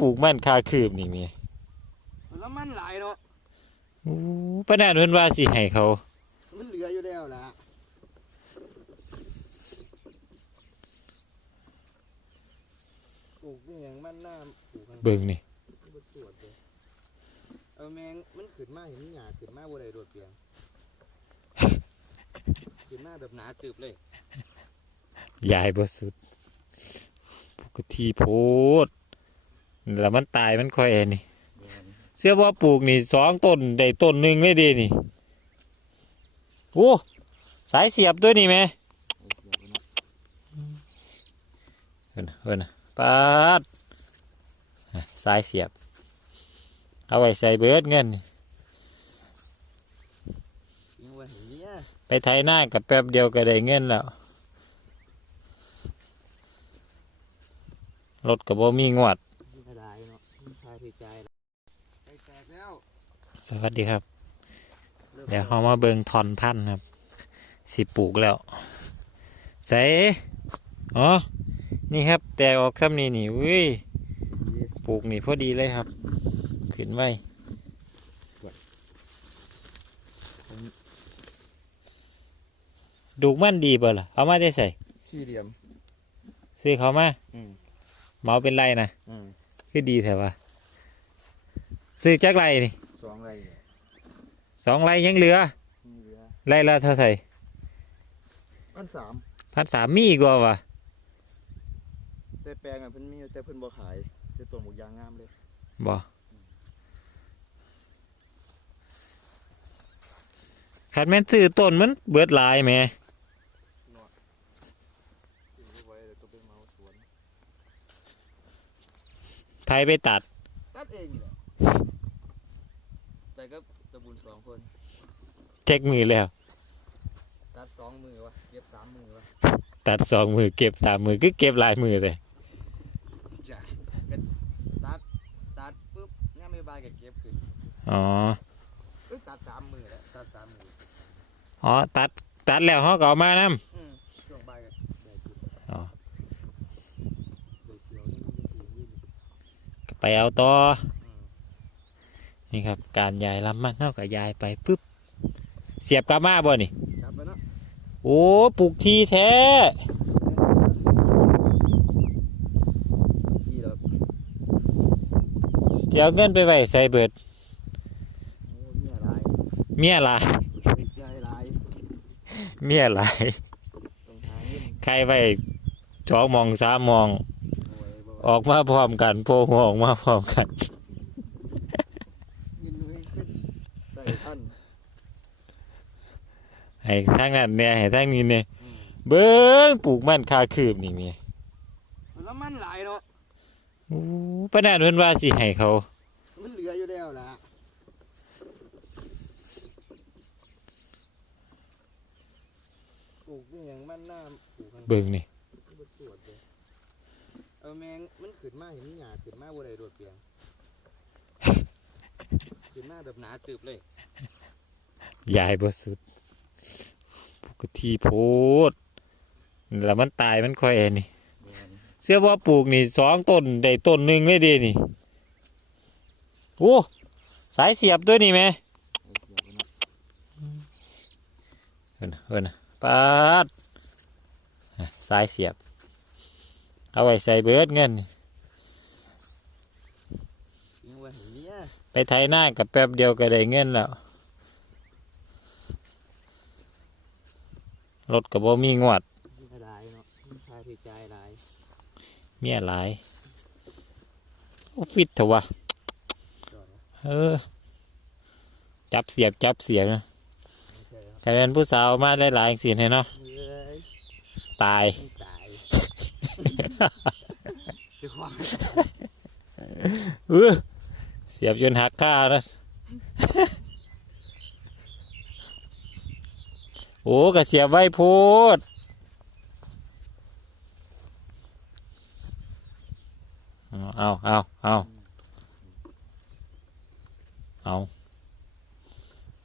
ปลูกมันคาคืบนี่แมีแล้วมันหลายเนาะอู้ปานนั้นเพิ่นว่าสิให้เขา มันเหลืออยู่แล้วล่ะปลูกนี่อย่างมันน้ำปลูกข้างเบิ่งนี่บ่ตรวจเลยเอาแมงมันขึ้นมาเห็นหยาขึ้นมาบ่ได้โดดเปลียงขึ้นมาแบบหนาตึบเลยยายบ่สุดปกติโพด แล้วมันตายมันค่อยแอนนี่ เสื้อว่าปลูกนี่สองต้นได้ต้นหนึ่งเลยดีนี่โอ้สายเสียบด้วยนี่แม่เห็นเห็นะปาดสายเสียบ เอาไว้ใส่เบิดเงินยังว่ายไปไถหน้ากับแป๊บเดียวก็ได้เงินแล้วรถกับบ่มีงวด ใจไปแตกแล้ว สวัสดีครับ เดี๋ยวเขามาเบิงทอนพันธุ์ครับ สิปลูกแล้ว ใส่อ๋อ นี่ครับ แตกออกซ้ำนี่นี่อุ้ยปลูกนี่พอดีเลยครับ ขึ้นไว้ดูกมันดีเบ่ล่ะเอามาได้ใส่สี่เหลี่ยม ซื้อเขามาอืมเหมาเป็นไรนะอืมคือดีแถวะ ซื้อจักไรนี่สองไรเนี่ยสองไรยังเหลือมีเหลือไรละเท่าไหร่พันสามพันสามมีอีกว่าวะแต่แปลงอะเพิ่นมีอยู่แต่เพิ่นบ่ขายแต่ต้นบุกยางงามเลยบ่ขัดแม่นซื้อต้นมันเบิดหลายแหม่ซื้อไว้แล้วก็ไปเมาสวนไผไปตัด ตัดเองนี่ แหละแต่ก็ตะบุญสองคนเช็คมือแล้ว ตัดสองมือวะเก็บสามมือวะตัดสองมือเก็บสามมือก็เก็บหลายมือเลยจากเป็นตัดตัดปุ๊บย่ามไม่บายก็เก็บขึ้นอ๋อเอ้ยตัดสามมือแล้วตัดสามมืออ๋อตัดตัดแล้วเขาก็เอามานํอืมช่วงบ่ายก็ได้ขึ้นอ๋อได้เขียวนี่มันก็สีนี่ไปเอาต่ออืม นี่ครับการยายลำมันเท่ากับยายไปปุ๊บเสียบกลับมาบ่นี่กลับไปเนาะโอ้ปลูกทีแท้ขี่ดอกเดี๋ยวเงินไปไว้ใส่เบิดโอ้เมียหลายเมียหลายยายหลายเมียหลายต้องหาเงินใครไว้สองมองสามมองโอ้ยบ่ออกมาพร้อมกันโผล่หัวออกมาพร้อมกัน เงินเลยขึ้นใส่ท่าน ให้ทั้งนั้นเนี่ยให้ทั้งนี้เนี่ยอืมเบิ้งปลูกมันคาคืบนี่มีแล้วมันหลายเนาะอู้ปานนั้นเพิ่นว่าสิให้เขา มันเหลืออยู่แล้วล่ะปลูกนี่อย่างมันน้ำปลูกข้างเบิ่งนี่บ่ตรวจเลยเอาแมงมันขึ้นมาเห็นหยาขึ้นมาบ่ได้โดดเปลียงขึ้นมาแบบหนาตึบเลยยายบ่สุดป กติโพดแล้วมันตายมันค่อยแอนนี่ เสื้อว่าปลูกนี่สองต้นได้ต้นหนึ่งเลยเดีนี่โอ้สายเสียบด้วยนี่แม่เห็นเห็นปาดสายเสียบ เอาไว้ใส่เบิดเงินยังว่าเห็นเนี่ยไปไถหน้ากับแป๊บเดียวก็ได้เงินแล้ว รถกับบ่มีงวดกระไดเนาะพาถือใจหลายเมียหลายโอ้ฟิตเถอะวะจอดนะเออ จับเสียบจับเสียบนะไม่ใช่ครับกลายเป็นผู้สาวมาได้หลายสิให้เนาะเอ้ยตายไม่ตายคือความเออเสียบจนหักค่านะ โอ้กระเสียบไว้โพดเอาเอาเอาเอา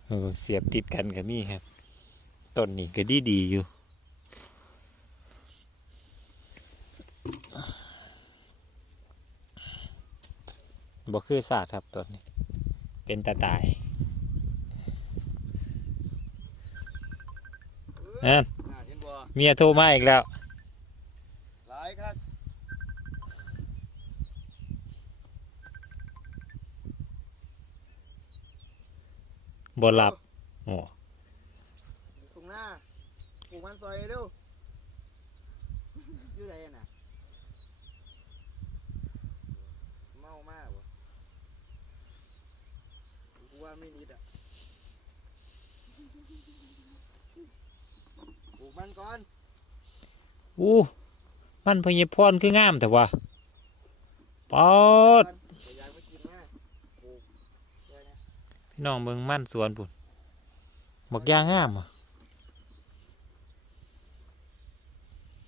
เออเสียบติดกันกับนี่ครับต้นนี้ก็ดีดีอยู่บ่คือศาสตร์ครับตัวนี้ เป็นตาตาย เอ นั่นน่าเห็นบ่เมียโทรมาอีกแล้ว หลายครับบ่หลับ โอ้ตรงหน้าปลูกมันซอยเร็วอยู่ไหนน่ะเมามากบ่กูว่าไม่นิดอะ ลูกมันก่อนอู้มันพญพรคืองามแต่ว่าปอดเดี๋ยวยายมากินมาปลูกไว้นะพี่น้องเบิ่งมันสวนพุ่นบักยางงามอะ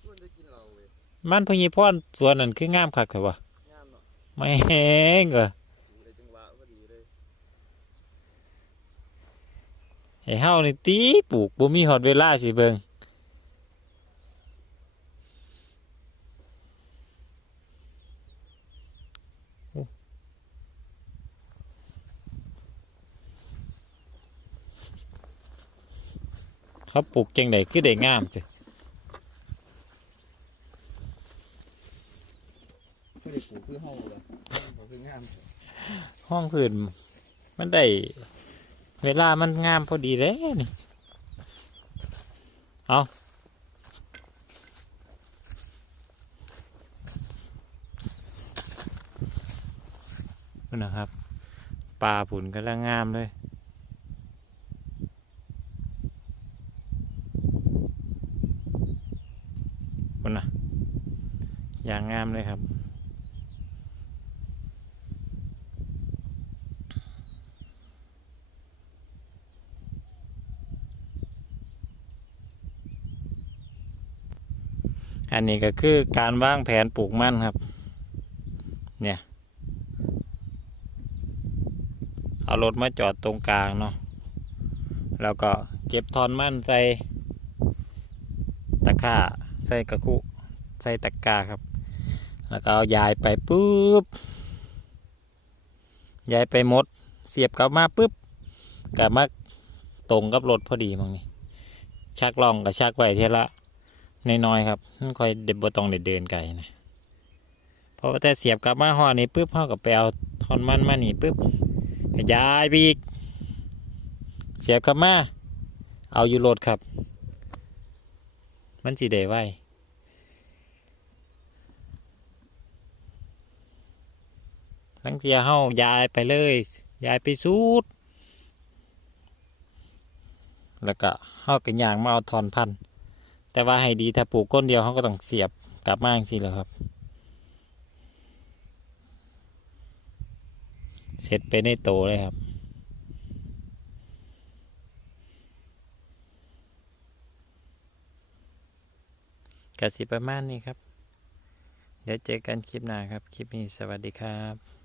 อ้วนจะกินเราเว้ยมันพญพรสวนนั่นคืองามคักแต่ว่างามเนาะไม่แห้งเหรอดูได้จังหวะพอดีเลยให้เฮานี่ตีปลูกบ่มีฮอดเวลาสิเบิ่ง เขาปลูกจังไดคือได้งามจ้ะไม่ได้ปลูกคือเฮาเลยปลูกคืองามห้องพื้นมันได้เวลามันงามพอดีแล้วนี่ เอานี่นะครับปลาผุนกำลังงามเลย นะอย่างงามเลยครับ อันนี้ก็คือการวางแผนปลูกมันครับ เนี่ย เอารถมาจอดตรงกลางเนาะ แล้วก็เก็บทอนมันใส่ตะกร้า ใส่กระคุใส่ตะกร้าครับ แล้วก็เอายายไปปุ๊บยายไปหมด เสียบกลับมาปุ๊บกลับมาตรงกับรถพอดีมั้งนี่ชักล่องกับชักไว้เทละน้อยๆครับมันค่อยเด็บบตองได้เดินไกลนะเพราะแต่เสียบกลับมาห่อนี่ปุ๊บเขากับไปเอาทอนมันมานี่ปุ๊บกระจายไปอีก เสียบกลับมา เอาอยู่รถครับ มันสิได้ไว้ทั้งเสียเฮาย้ายไปเลยย้ายไปสูดแล้วก็เฮากันย่างมาเอาทอนพันธุ์แต่ว่าให้ดีถ้าปลูกก้นเดียวเขาก็ต้องเสียบกลับมาอย่างนี้แหล้วครับ เสร็จไปในโตเลยครับ กสิประมาณนี้ครับ เดี๋ยวเจอกันคลิปหน้าครับ คลิปนี้สวัสดีครับ